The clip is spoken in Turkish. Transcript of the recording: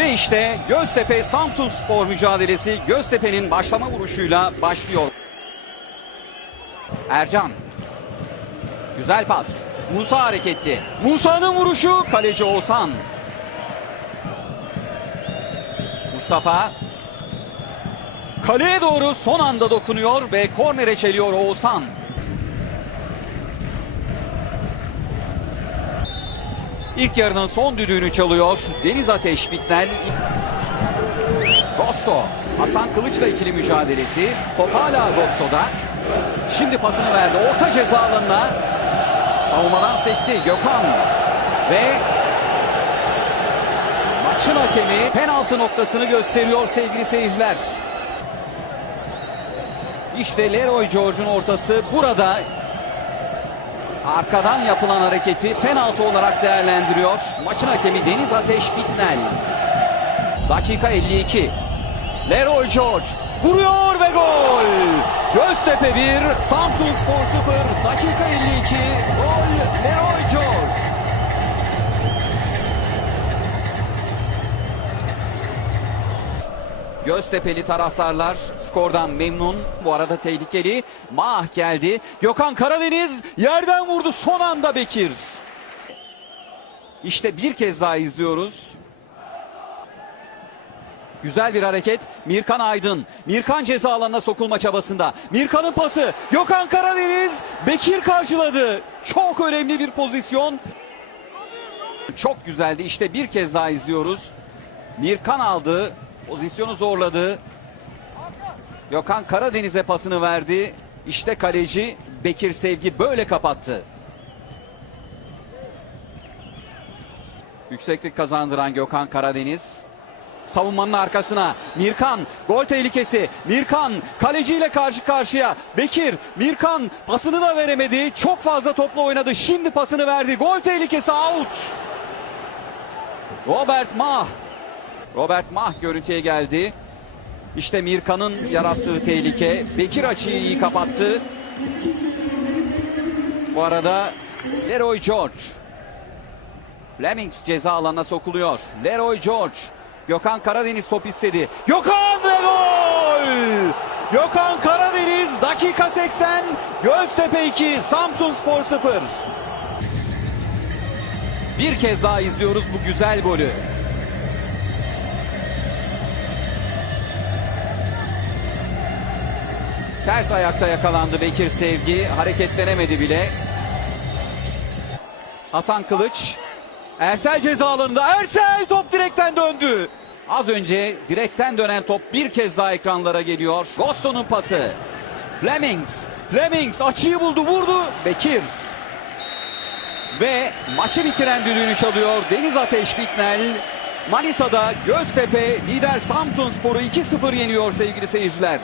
Ve işte Göztepe Samsun Spor mücadelesi Göztepe'nin başlama vuruşuyla başlıyor. Ercan. Güzel pas. Musa hareketli. Musa'nın vuruşu kaleci Oğuzhan. Mustafa. Kaleye doğru son anda dokunuyor ve kornere çeliyor Oğuzhan. İlk yarının son düdüğünü çalıyor. Deniz Ateş Bitnel. Gosso. Hasan Kılıç'la ikili mücadelesi. Top hala Gosso'da. Şimdi pasını verdi. Orta ceza alanına. Savunmadan sekti Gökhan. Ve maçın hakemi penaltı noktasını gösteriyor sevgili seyirciler. İşte Leroy George'un ortası burada arkadan yapılan hareketi penaltı olarak değerlendiriyor. Maçın hakemi Deniz Ateş Bitnel. Dakika 52. Leroy George vuruyor ve gol. Göztepe 1, Samsun Spor 0. Dakika 52. Gol Göztepe'li taraftarlar skordan memnun. Bu arada tehlikeli. Mah geldi. Gökhan Karadeniz yerden vurdu son anda Bekir. İşte bir kez daha izliyoruz. Güzel bir hareket. Mirkan Aydın. Mirkan ceza alanına sokulma çabasında. Mirkan'ın pası. Gökhan Karadeniz. Bekir karşıladı. Çok önemli bir pozisyon. Çok güzeldi. İşte bir kez daha izliyoruz. Mirkan aldı. Pozisyonu zorladı. Gökhan Karadeniz'e pasını verdi. İşte kaleci Bekir Sevgi böyle kapattı. Yükseklik kazandıran Gökhan Karadeniz. Savunmanın arkasına Mirkan gol tehlikesi. Mirkan kaleciyle karşı karşıya. Bekir Mirkan pasını da veremedi. Çok fazla topla oynadı. Şimdi pasını verdi. Gol tehlikesi out. Robert Mah. Robert Mah görüntüye geldi. İşte Mirkan'ın yarattığı tehlike. Bekir açıyı iyi kapattı. Bu arada Leroy George. Flemings ceza alanına sokuluyor. Leroy George. Gökhan Karadeniz top istedi. Gökhan ve gol! Gökhan Karadeniz dakika 80. Göztepe 2, Samsun Spor 0. Bir kez daha izliyoruz bu güzel golü. Ters ayakta yakalandı Bekir Sevgi. Hareketlenemedi bile. Hasan Kılıç. Ersel ceza alanında. Ersel top direkten döndü. Az önce direkten dönen top bir kez daha ekranlara geliyor. Gosso'nun pası. Flemings. Flemings açıyı buldu vurdu. Bekir. Ve maçı bitiren düdüğünü çalıyor Deniz Ateş Bitnel. Manisa'da Göztepe lider Samsun Spor'u 2-0 yeniyor sevgili seyirciler.